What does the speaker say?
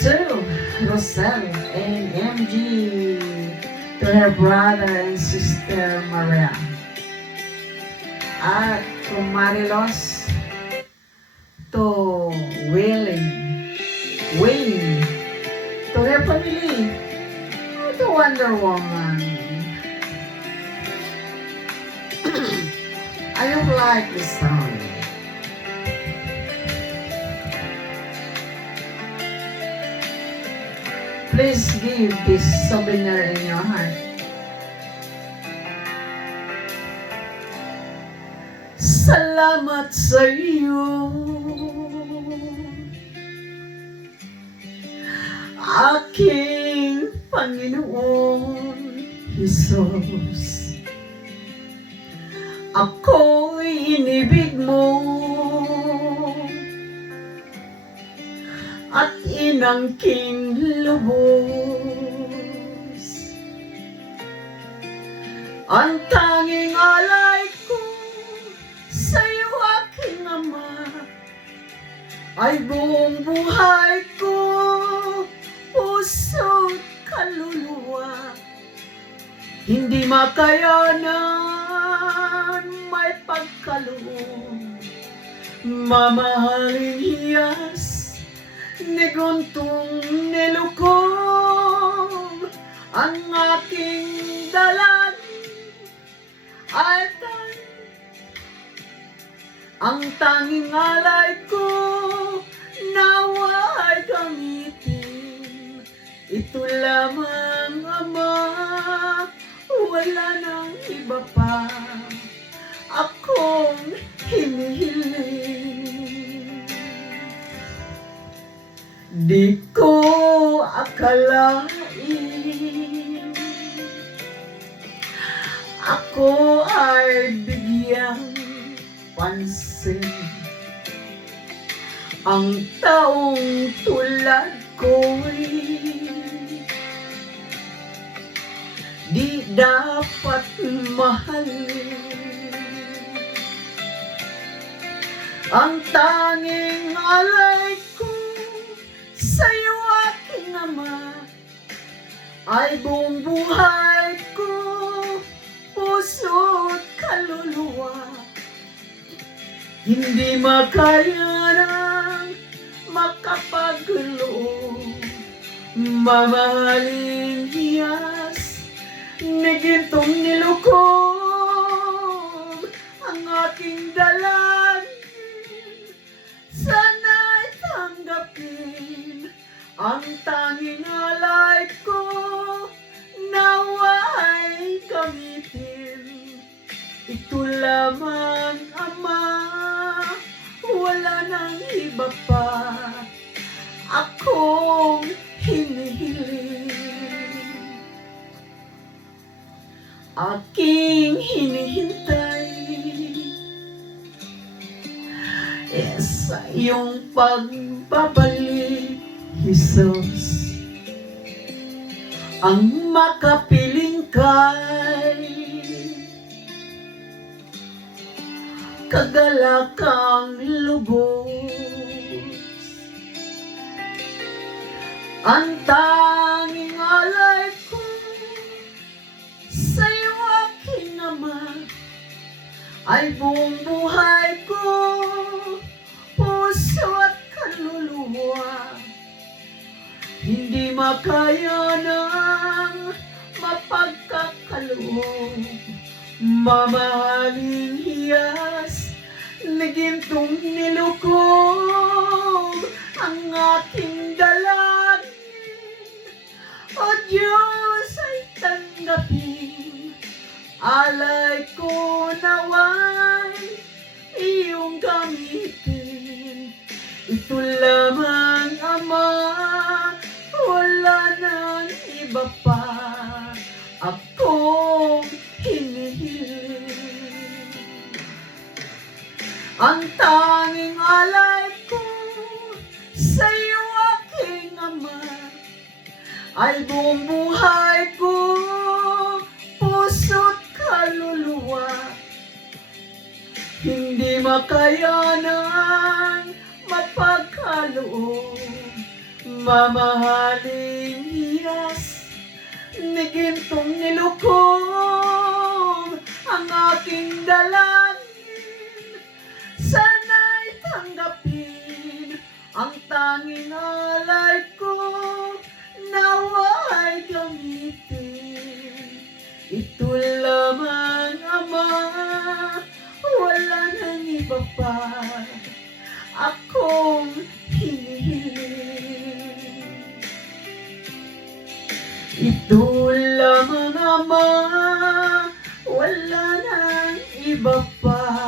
to Rosel and MG, to her brother and sister Maria, at to Marilos, to Wayne, to her family, to Wonder Woman. I hope you like this song. Please give this souvenir in your heart. Salamat sa iyo, aking Panginoon Jesus. Ako'y inibig mo at inangking lubos. Ang tanging alay ko sa'yo, aking Ama, ay buong buhay ko, puso't kaluluwa. Hindi makayanan may pagkaloob, mamahaling hiyas, neguntong nilukob. Ang aking dalangin ay ang tanging alay ko, nawa ay gamitin. Ito lamang, Ama, wala nang iba pa akong hinihiling. Di ko akalain ako ay bigyang pansin. Ang taong tulad ko'y di dapat mahalin. Ang tanging alay ko sa'yo, aking Ama, ay buong buhay ko, puso't kaluluwa. Hindi makayanang makapagloob, mamahaling hiyas, negintong nilukob. Ang aking dalangin, sana'y tanggapin. Ang tanging alay ko, nawa'y gamitin. Ito lamang, Ama, wala nang iba pa akong hinihiling. Aking hinihintay sa iyong pagbabalik, Jesus. Ang makapiling kay kagalakang lubos. Ang tanging alay ko sa'yo, aking Ama, ay buong buhay ko, puso at kaluluwa. Hindi makayanang mapagkakaloob, mamahaling hiyas, negintong nilukob. Ang aking dalangin, O Diyos, ay tanggapin. Alay ko nawa'y iyong gamitin. Ito lamang, Ama, wala nang iba pa akong hinihiling. Ang tanging alay ko sa'yo, aking Ama, ay buong buhay ko, puso't kaluluwa. Hindi makayanang mapagkaloob, Mamahaling hiyas ni gintong nilukom ang aking dalangin. Sana'y tanggapin ang tanging alay ko, nawa'y gamitin. Ito lamang, Ama, wala nang iba pa akong hinihiling. Ito lamang, Ama, wala nang iba pa